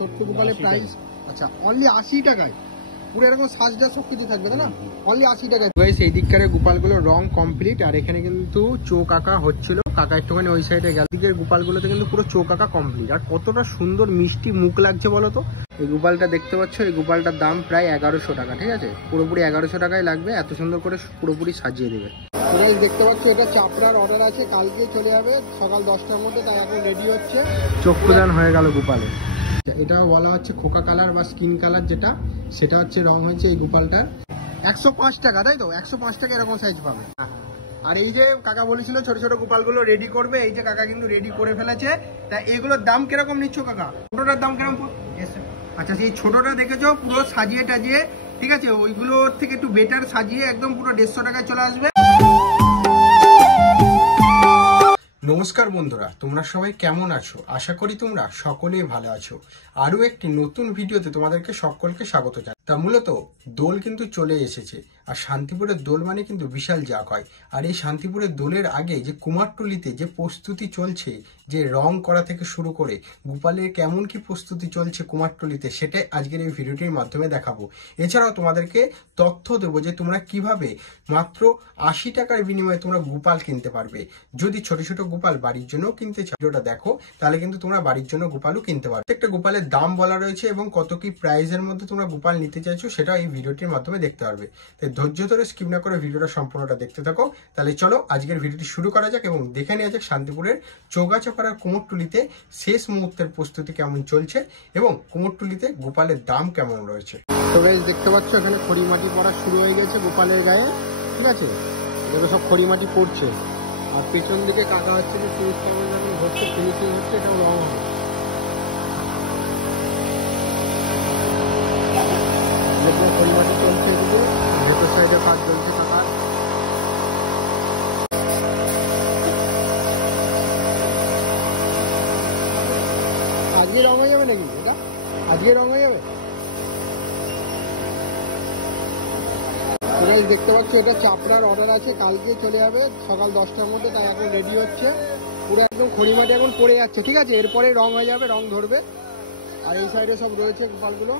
ছোট্ট গোপালের প্রাইস আচ্ছা অনলি 80 টাকায়। পুরো এরকম সাজটা সব কিছু থাকবে তাই না? অনলি 80 টাকায়। গাইস এই দিককার গোপালগুলো রং কমপ্লিট, আর এখানে কিন্তু চোখ আঁকা হচ্ছিল, কাকা একটুখানি ওই সাইডে গেল। দিকের গোপালগুলোতে কিন্তু পুরো চোখ আঁকা কমপ্লিট, আর কতটা সুন্দর মিষ্টি মুখ লাগছে বলো তো। এই গোপালটা দেখতে পাচ্ছ, এই গোপালটার দাম প্রায় 1100 টাকা, ঠিক আছে? পুরোপুরি 1100 টাকায় লাগবে, এত সুন্দর করে পুরোপুরি সাজিয়ে দেবে। গাইস দেখতে পাচ্ছ এটা চাপড়ার অর্ডার আছে, কালকে চলে যাবে সকাল 10টার মধ্যে, তাই এখন রেডি হচ্ছে। চক্ষুদান হয়ে গেল গোপালের। এটা বলা হচ্ছে খোকা কালার বা স্কিন কালার, যেটা সেটা হচ্ছে রং হয়েছে এই গোপালটার। 105 টাকা, তাই তো? 105 টাকা এরকম সাইজ পাবে। আর এই যে কাকা বলেছিল ছোট ছোট গোপালগুলো রেডি করবে, এই যে কাকা কিন্তু রেডি করে ফেলেছে। তা এগুলোর দাম কিরকম নিচ্ছ কাকা? ছোটটার দাম কিরকম? আচ্ছা সেই ছোটটা দেখেছো পুরো সাজিয়ে টাজিয়ে, ঠিক আছে? ওইগুলোর থেকে একটু বেটার সাজিয়ে একদম পুরো 150 টাকায় চলে আসবে। নমস্কার বন্ধুরা, তোমরা সবাই কেমন আছো? আশা করি তোমরা সকলেই ভালো আছো। আরও একটি নতুন ভিডিওতে তোমাদেরকে সকলকে স্বাগত জানাই। তা মূলত দোল কিন্তু চলে এসেছে, আর শান্তিপুরের দোল মানে কিন্তু বিশাল জাগ হয়। আর এই শান্তিপুরের দোলের আগে যে কুমারটুলিতে যে প্রস্তুতি চলছে, যে রং করা থেকে শুরু করে গোপালের কেমন কি প্রস্তুতি চলছে কুমারটুলিতে, সেটাই আজকের এই ভিডিওটির মাধ্যমে দেখাবো। এছাড়াও তোমাদেরকে তথ্য দেবো যে তোমরা কিভাবে মাত্র 80 টাকার বিনিময়ে তোমরা গোপাল কিনতে পারবে। যদি ছোট ছোট গোপাল বাড়ির জন্য কিনতে চাও, ভিডিওটা দেখো, তাহলে কিন্তু তোমরা বাড়ির জন্য গোপালও কিনতে পারবে। একটা গোপালের দাম বলা রয়েছে এবং কত কি প্রাইসের মধ্যে তোমরা গোপাল নিতে চাইছো, সেটা এই ভিডিওটির মাধ্যমে দেখতে পারবে। তাই ধৈর্য ধরে স্কিপ না করে ভিডিওটা সম্পূর্ণটা দেখতে থাকো। তাহলে চলো আজকের ভিডিওটি শুরু করা যাক এবং দেখে নেওয়া যাক শান্তিপুরের চৌগাছাপাড়ার কুমোরটুলিতে শেষ মুহূর্তের প্রস্তুতি কেমন চলছে এবং কুমোরটুলিতে গোপালের দাম কেমন রয়েছে। তো গাইস দেখতে পাচ্ছ এখানে খড়ি মাটি পড়া শুরু হয়ে গেছে গোপালের গায়ে, ঠিক আছে? এগুলো সব খড়ি মাটি পড়ছে, আর পেছন দিকে কাকা হচ্ছে যে হচ্ছে ফিনিশিং হচ্ছে, এটাও রং হবে। খড়ি মাটি চলছে, এদিকে ভেতর সাইডে কাজ চলছে কাকার। আজকে রং হয়ে যাবে নাকি এটা? আজকে রং হয়ে যাবে। দেখতে পাচ্ছ এটা চাপড়ার অর্ডার আছে, কালকে চলে যাবে সকাল 10টার মধ্যে, তাই এখন রেডি হচ্ছে। পুরো একদম খড়ি মাটি এখন পড়ে যাচ্ছে, ঠিক আছে? এরপরে রং হয়ে যাবে, রং ধরবে। আর এই সাইডে সব রয়েছে গোপালগুলো,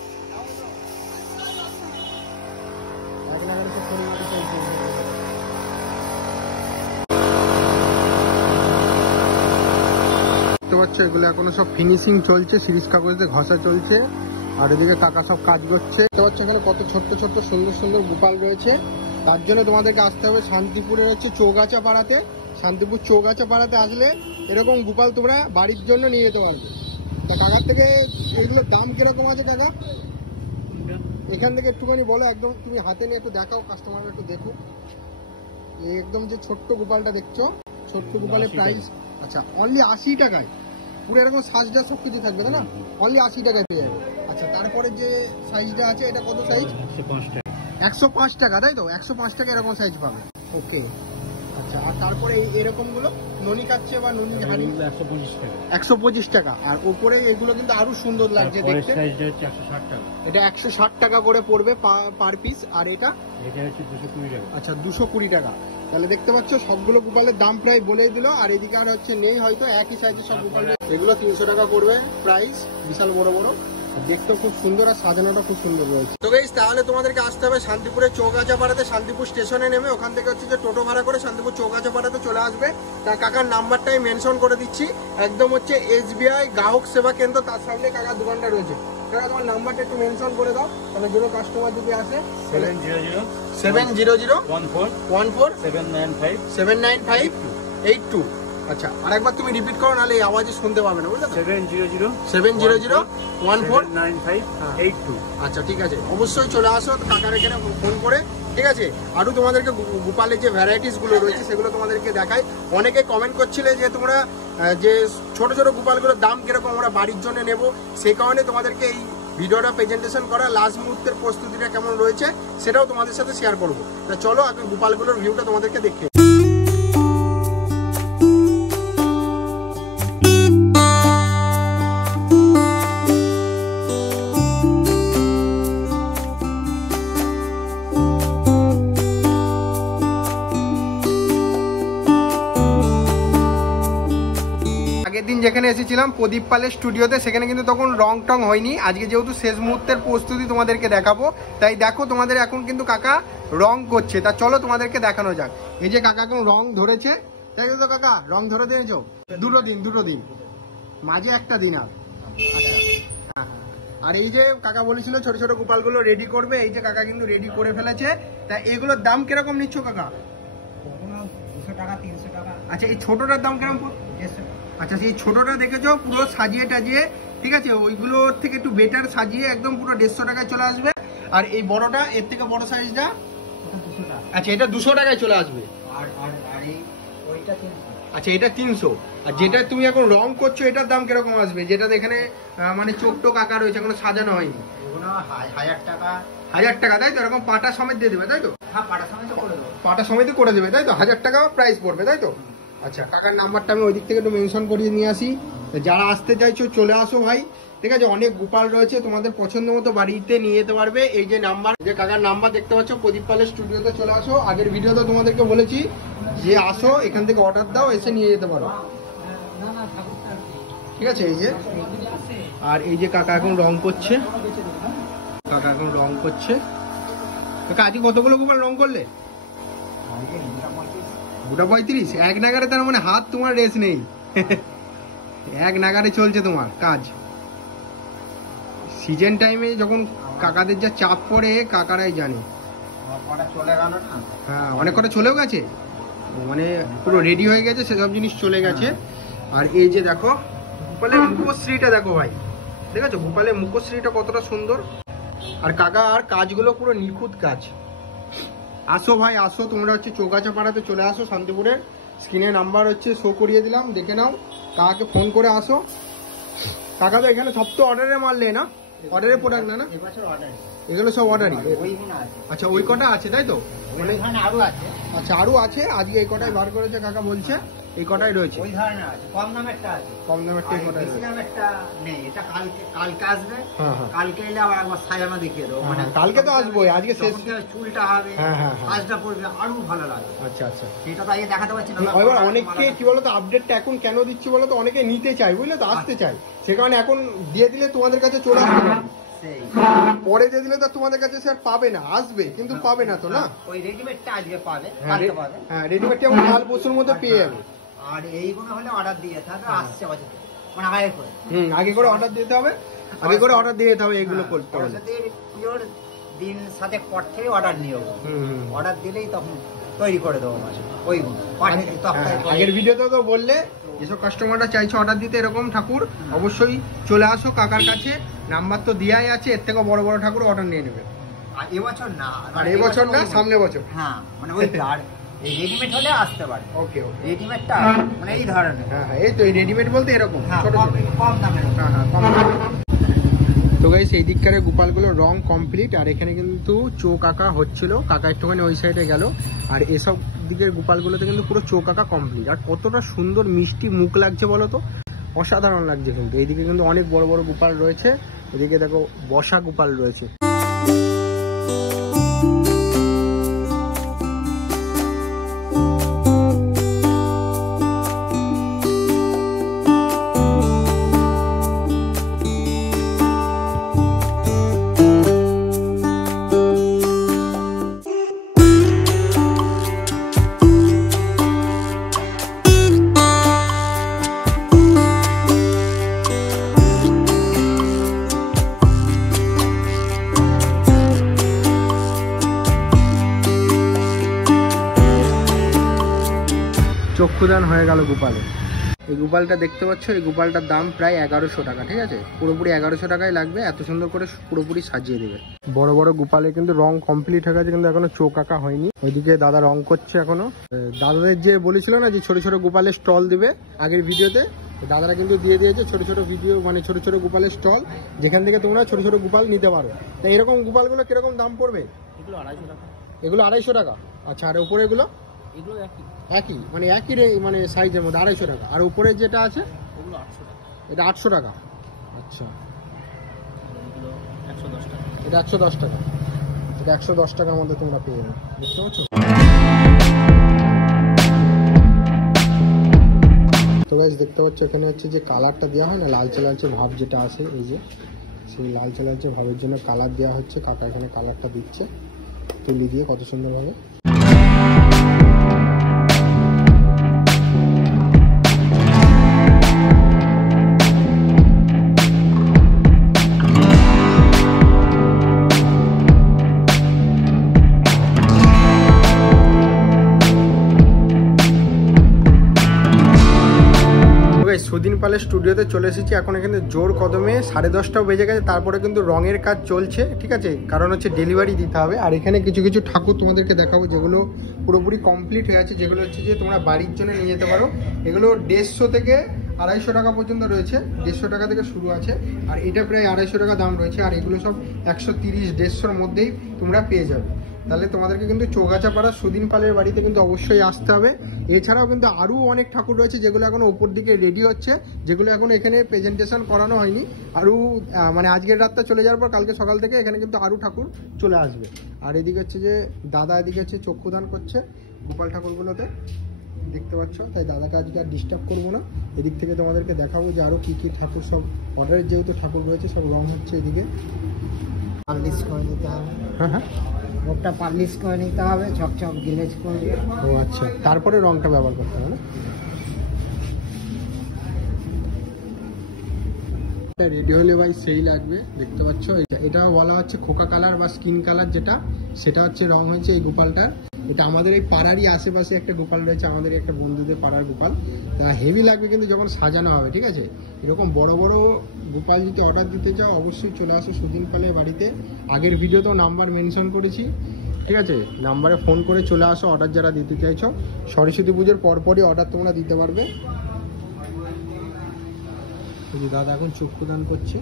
এক নাগারে সব খড়ি মাটি চলছে। দেখতে পাচ্ছ এগুলো এখনো সব ফিনিশিং চলছে, সিরিজ কাগজে ঘষা চলছে, আর এদিকে কাকা সব কাজ করছে। দেখতে পাচ্ছ এখানে কত ছোট্ট ছোট্ট সুন্দর সুন্দর গোপাল রয়েছে। তার জন্য তোমাদেরকে আসতে হবে শান্তিপুরের হচ্ছে চৌগাছাপাড়াতে। শান্তিপুর চৌগাছাপাড়াতে আসলে এরকম গোপাল তোমরা বাড়ির জন্য নিয়ে যেতে পারবে। তা কাকার থেকে এগুলোর দাম কিরকম আছে কাকা? এখান থেকে একটুখানি বলো, একদম তুমি হাতে নিয়ে একটু দেখাও, কাস্টমার একটু দেখো। একদম যে ছোট্ট গোপালটা দেখছো, ছোট্ট গোপালের প্রাইস আচ্ছা অনলি 80 টাকায়। পুরো এরকম সাজটা সব কিছু থাকবে তাই না? অনলি 80 টাকায় পেয়ে যাবে। আচ্ছা তারপরে যে সাইজটা আছে, এটা কত সাইজ? 105 টাকা, তাই তো? 105 টাকা এরকম সাইজ পাবে। ওকে আচ্ছা, আর তারপরে এরকম গুলো ননি কাচ্ছে বা ননি হাড়ি 125 টাকা। আর উপরে এগুলো কিন্তু আরো সুন্দর লাগছে দেখতে। এটা 160 টাকা করে পড়বে পার পিস। আর এটা আচ্ছা 220 টাকা। তাহলে দেখতে পাচ্ছ সবগুলো গোপালের দাম প্রায় বলেই দিল। আর এদিকে আর হচ্ছে নেই হয়তো একই সাইজের সব গোপাল। এগুলো 300 টাকা পড়বে প্রাইস, বিশাল বড় বড়, দেখতেও খুব সুন্দর আর সাজানোটা খুব সুন্দর রয়েছে। তো গাইস তাহলে তোমাদেরকে আসতে হবে শান্তিপুরের চৌগাছাপাড়াতে। শান্তিপুর স্টেশনে নেমে ওখান থেকে হচ্ছে যে টোটো ভাড়া করে শান্তিপুর চৌগাছাপাড়াতে চলে আসবে। তার কাকার নাম্বারটাই মেনশন করে দিচ্ছি, একদম হচ্ছে SBI গ্রাহক সেবা কেন্দ্র, তার সামনে কাকার দোকানটা রয়েছে। কাকা তোমার নাম্বারটা একটু মেনশন করে দাও, তাহলে কোনো কাস্টমার যদি আসে 700-795-795-82। আচ্ছা আর একবার তুমি রিপিট করো, নাহলে এই আওয়াজে শুনতে পাবে না, বুঝলে? 700-700-1495-82। আচ্ছা ঠিক আছে, অবশ্যই চলে আসো কাকার এখানে ফোন করে, ঠিক আছে? আরও তোমাদেরকে গোপালের যে ভ্যারাইটিস গুলো রয়েছে সেগুলো তোমাদেরকে দেখাই। অনেকে কমেন্ট করছিলে যে তোমরা যে ছোট ছোট গোপালগুলোর দাম কিরকম আমরা বাড়ির জন্য নেব, সেই কারণে তোমাদেরকে এই ভিডিওটা প্রেজেন্টেশন করা। লাস্ট মুহূর্তের প্রস্তুতিটা কেমন রয়েছে সেটাও তোমাদের সাথে শেয়ার করবো। তা চলো আগে গোপালগুলোর ভিউটা তোমাদেরকে দেখে। যেখানে এসেছিলাম প্রদীপ পালের স্টুডিওতে, সেখানে কিন্তু তখন রং টং হয়নি। আজকে যেহেতু শেষ মুহূর্তের প্রস্তুতি তোমাদেরকে দেখাবো, তাই দেখো তোমাদের এখন কিন্তু কাকা রং করছে। তা চলো তোমাদেরকে দেখানো যাক। এই যে কাকা এখন রং ধরেছে, তাই তো কাকা রং ধরে দিয়েছো? দুটো দিন মাঝে একটা দিন। আর এই যে কাকা বলেছিল ছোট ছোট গোপালগুলো রেডি করবে, এই যে কাকা কিন্তু রেডি করে ফেলেছে। তা এগুলোর দাম কিরকম নিচ্ছ কাকা? 200 টাকা 300 টাকা। আচ্ছা এই ছোটটার দাম কিরকম? 150। আচ্ছা সেই ছোটটা দেখেছো পুরো সাজিয়ে টাজিয়ে, ঠিক আছে, ওইগুলোর থেকে একটু বেটার সাজিয়ে একদম পুরো 150 টাকায় চলে আসবে। আর এই বড়টা, এর থেকে বড় সাইজটা, আচ্ছা এটা 200 টাকায় চলে আসবে। আচ্ছা এটা 300। আর যেটা তুমি এখন রং করছো এটার দাম কিরকম আসবে? যেটা এখানে মানে চোখ টোক আঁকা রয়েছে, এখনো সাজানো হয়নি। 1000 টাকা। 1000 টাকা, তাই তো? এরকম পাটা সমেত দিয়ে দেবে, তাই তো? হ্যাঁ, পাটা সমেত করে দেবো। পাটা সমেত করে দেবে, তাই তো? 1000 টাকা প্রাইস পড়বে, তাই তো? আচ্ছা কাকার নাম্বারটা আমি ওই দিক থেকে একটু মেনশন করিয়ে নিয়ে আসি। যারা আসতে চাইছো চলে আসো ভাই, ঠিক আছে? অনেক গোপাল রয়েছে, তোমাদের পছন্দ মতো বাড়িতে নিয়ে যেতে পারবে। এই যে নাম্বার, যে কাকার নাম্বার দেখতে পাচ্ছ, প্রদীপ পালের স্টুডিওতে চলে আসো। আগের ভিডিওতে তোমাদেরকে বলেছি যে আসো, এখান থেকে অর্ডার দাও, এসে নিয়ে যেতে পারো, ঠিক আছে? এই যে, আর এই যে কাকা এখন রং করছে, কাকা এখন রং করছে। কাকা আজকে কতগুলো গোপাল রং করলে? 35। এক নাগারে, তার মানে হাত তোমার রেস নেই। এক নাগারে চলছে তোমার কাজ। সিজন টাইমে যখন কাকাদের যা চাপ পড়ে কাকারাই জানে। হ্যাঁ অনেক কটা চলেও গেছে, মানে পুরো রেডি হয়ে গেছে, সেসব জিনিস চলে গেছে। আর এই যে দেখো গোপালের মুখশ্রীটা দেখো ভাই, ঠিক আছে? গোপালের মুখশ্রীটা কতটা সুন্দর। আর কাকার কাজগুলো পুরো নিখুঁত কাজ। আসো ভাই আসো, তোমরা হচ্ছে চৌগাছা পাড়াতে চলে আসো, শান্তিপুরের। স্ক্রিনে নাম্বার হচ্ছে শো করিয়ে দিলাম, দেখে নাও। কাকাকে ফোন করে আসো। কাকা তো এখানে সব তো অর্ডারের মাল নেই না? অর্ডারের প্রোডাক্ট না? এগুলো সব অর্ডারই। আচ্ছা ওই কটা আছে, তাই তো? মানে আরো আছে। আচ্ছা আরো আছে, আজকে এই কটাই বার করেছে কাকা বলছে, এই কটাই রয়েছে। ওই ধরনের আছে, কম দামেরটা আছে। কম দামেরটা এই কটাই রয়েছে। দামেরটা নেই, এটা কালকে আসবে। হ্যাঁ হ্যাঁ, কালকে এলে আবার একবার সাজানো দেখিয়ে দেবো। মানে কালকে তো আসবোই, আজকে শেষ। চুলটা হবে, হ্যাঁ হ্যাঁ, কাজটা পড়বে, আরো ভালো লাগবে। আচ্ছা আচ্ছা, সেটা তো আগে দেখাতে পারছি না। এবার অনেককে কি বলতো, আপডেটটা এখন কেন দিচ্ছি বলতো, অনেকে নিতে চায়, বুঝলে তো, আসতে চায়। সে কারণে এখন দিয়ে দিলে তোমাদের কাছে চলে আসবে। পরে দিয়ে দিলে তো তোমাদের কাছে স্যার পাবে না, আসবে কিন্তু পাবে না তো, না? ওই রেডিমেডটা আজকে পাবে, কালকে পাবে। হ্যাঁ রেডিমেডটা আমরা কাল পরশুর মধ্যে পেয়ে যাবে। আর এইগুলো হলে অর্ডার দিয়ে থাকবে, আসছে মানে আগে করে। আগে করে অর্ডার দিতে হবে, আগে করে অর্ডার দিয়ে যেতে হবে, এইগুলো করতে হবে। দিন সাথে পর থেকে অর্ডার নিও, অর্ডার দিলেই তখন তৈরি করে দেবো ওইগুলো। আগের ভিডিওতে তো বললে যেসব কাস্টমাররা চাইছে অর্ডার দিতে এরকম ঠাকুর, অবশ্যই চলে আসো কাকার কাছে। নাম্বার তো দেওয়াই আছে, এর থেকে বড় বড় ঠাকুর অর্ডার নিয়ে নেবে। আর এবছর না, আর এবছর না, সামনে বছর। হ্যাঁ মানে ওই এই রেডিমেড হলে আসতে পারে। ওকে ওকে, রেডিমেডটা মানে এই ধরনের। হ্যাঁ হ্যাঁ, এই তো এই রেডিমেড বলতে এরকম ছোট কম দামের। হ্যাঁ হ্যাঁ, কম দামে। তো গাইস এই দিককারে গোপালগুলো রং কমপ্লিট, আর এখানে কিন্তু চোখ আঁকা হচ্ছিল। কাকা একটুখানি ওই সাইডে গেল, আর এসব দিকের গোপালগুলোতে কিন্তু পুরো চোখ আঁকা কমপ্লিট। আর কতটা সুন্দর মিষ্টি মুখ লাগছে বলো তো, অসাধারণ লাগছে কিন্তু। এইদিকে কিন্তু অনেক বড় বড় গোপাল রয়েছে, এদিকে দেখো বসা গোপাল রয়েছে। চক্ষুদান হয়ে গেল গোপালে। এই গোপালটা দেখতে পাচ্ছ, এই গোপালটার দাম প্রায় 1100 টাকা, ঠিক আছে? পুরোপুরি 1100 টাকায় লাগবে, এত সুন্দর করে পুরোপুরি সাজিয়ে দেবে। বড় বড় গোপালে কিন্তু রং কমপ্লিট হয়ে গেছে, কিন্তু এখনো চোখ আঁকা হয়নি। ওইদিকে দাদা রং করছে এখনো। দাদাদের যে বলেছিল না যে ছোট ছোট গোপালের স্টল দিবে আগের ভিডিওতে, দাদারা কিন্তু দিয়ে দিয়েছে ছোট ছোট ভিডিও, মানে ছোট ছোট গোপালের স্টল, যেখান থেকে তোমরা ছোট ছোট গোপাল নিতে পারো। তাই এরকম গোপালগুলো কিরকম দাম পড়বে? এগুলো 250 টাকা। এগুলো 250 টাকা। আচ্ছা, আর উপরে এগুলো? এগুলো একই একই, মানে একই মানে সাইজের মধ্যে 250 টাকা। আর উপরে যেটা আছে ওগুলো 800 টাকা। এটা 800 টাকা। আচ্ছা, এগুলো 110 টাকা। এটা 110 টাকা। এটা 110 টাকার মধ্যে তোমরা পেয়ে যাবে, বুঝতে পারছো? তো গাইস দেখতে পাচ্ছ এখানে হচ্ছে যে কালারটা দেওয়া হয় না, লালচে লালচে ভাব যেটা আসে, এই যে সেই লালচে লালচে ভাবের জন্য কালার দেওয়া হচ্ছে। কাকা এখানে কালারটা দিচ্ছে তুলি দিয়ে কত সুন্দরভাবে। সুদিন পালের স্টুডিওতে চলে এসেছি, এখন এখানে জোর কদমে 10:30টাও বেজে গেছে, তারপরে কিন্তু রঙের কাজ চলছে, ঠিক আছে, কারণ হচ্ছে ডেলিভারি দিতে হবে। আর এখানে কিছু কিছু ঠাকুর তোমাদেরকে দেখাবো যেগুলো পুরোপুরি কমপ্লিট হয়ে আছে, যেগুলো হচ্ছে যে তোমরা বাড়ির জন্য নিয়ে যেতে পারো। এগুলো 150 থেকে 250 টাকা পর্যন্ত রয়েছে, 150 টাকা থেকে শুরু আছে, আর এটা প্রায় 250 টাকা দাম রয়েছে। আর এগুলো সব 130-150-র মধ্যেই তোমরা পেয়ে যাবে। তাহলে তোমাদেরকে কিন্তু চৌগাছাপাড়া সুদিন পালের বাড়িতে কিন্তু অবশ্যই আসতে হবে। এছাড়াও কিন্তু আরও অনেক ঠাকুর রয়েছে যেগুলো এখনো উপর দিকে রেডি হচ্ছে, যেগুলো এখনো এখানে প্রেজেন্টেশন করানো হয়নি। আরও মানে আজকের রাতটা চলে যাওয়ার পর কালকে সকাল থেকে এখানে কিন্তু আরও ঠাকুর চলে আসবে। আর এদিকে হচ্ছে যে দাদা এদিকে হচ্ছে চক্ষুদান করছে গোপাল ঠাকুরগুলোতে, দেখতে পাচ্ছ। তাই দাদাকে আজকে আর ডিস্টার্ব করবো না, এদিক থেকে তোমাদেরকে দেখাবো যে আরও কী কী ঠাকুর সব অর্ডারের যেহেতু ঠাকুর রয়েছে সব রং হচ্ছে এদিকে। পালিশ করে নিতে হবে, হ্যাঁ হ্যাঁ, ওটা পালিশ করে নিতে হবে, চকচক গ্লেজ করবে। ও আচ্ছা, তারপরে রংটা ব্যবহার করতে হবে না। রেডি হলে ভাই সেই লাগবে, দেখতে পাচ্ছ। এটা বলা হচ্ছে খোকা কালার বা স্কিন কালার, যেটা সেটা হচ্ছে রং হয়েছে এই গোপালটার। এটা আমাদের এই পাড়ারই আশেপাশে একটা গোপাল রয়েছে, আমাদের একটা বন্ধুদের পাড়ার গোপাল। তা হেভি লাগবে কিন্তু যখন সাজানো হবে, ঠিক আছে। এরকম বড় বড় গোপাল যদি অর্ডার দিতে চাও অবশ্যই চলে আসো সুদিন পালের বাড়িতে। আগের ভিডিওতেও নাম্বার মেনশন করেছি, ঠিক আছে, নাম্বারে ফোন করে চলে আসো অর্ডার যারা দিতে চাইছো। সরস্বতী পুজোর পরপরই অর্ডার তোমরা দিতে পারবে। দাদা এখন চক্ষুদান করছে।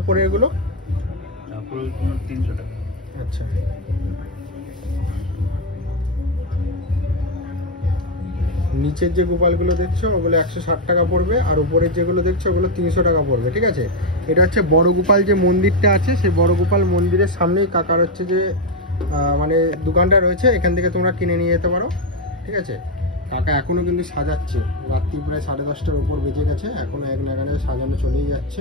উপরে এগুলো 300 টাকা। আচ্ছা, নিচের যে গোপালগুলো দেখছো ওগুলো 160 টাকা পড়বে, আর উপরের যেগুলো দেখছো ওগুলো 300 টাকা পড়বে, ঠিক আছে। এটা হচ্ছে বড় গোপাল যে মন্দিরটা আছে, সেই বড় গোপাল মন্দিরের সামনেই কাকার হচ্ছে যে মানে দোকানটা রয়েছে, এখান থেকে তোমরা কিনে নিয়ে যেতে পারো, ঠিক আছে। কাকা এখনো কিন্তু সাজাচ্ছে, রাত্রি প্রায় 10:30টার উপর বেজে গেছে, এখনো এক নাগারে সাজানো চলেই যাচ্ছে,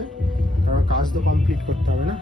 কারণ কাজ তো কমপ্লিট করতে হবে না।